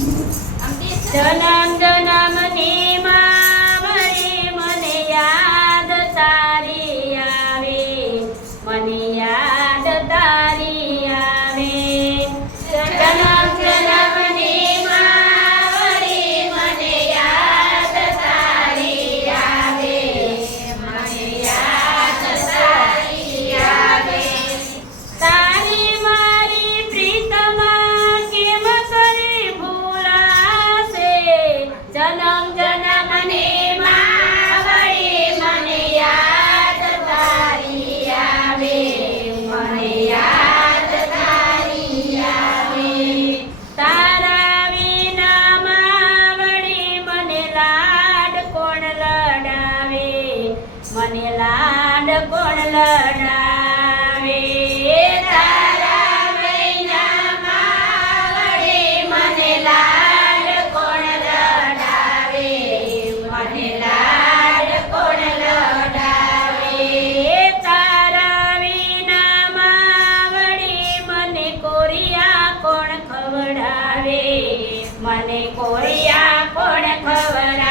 જન્મ જન્મની માવડી મને યાદ તારી આવે, મને યાદ તારી આવે. જન્મ જન્મની માવડી મને યાદ તારી આવે, મને યાદ તારી આવે. તારી મારી પ્રીતમાં કેમ કરી ભૂલાશે, જન્મ જન્મની માવડી મને યાદ તારી આવે, મને યાદ તારી આવે. તારા વિના માવડી મને લાડ કોણ લડાવે, મને લાડ કોણ લડાવે. તારા વિના માવડી મને લાડ કોણ લડાવે, મને લાડ કોણ લડાવે. તારા વિના માવડી મને કોરિયા કોણ ખવડાવે, મને કોરિયા કોણ ખવડાવે.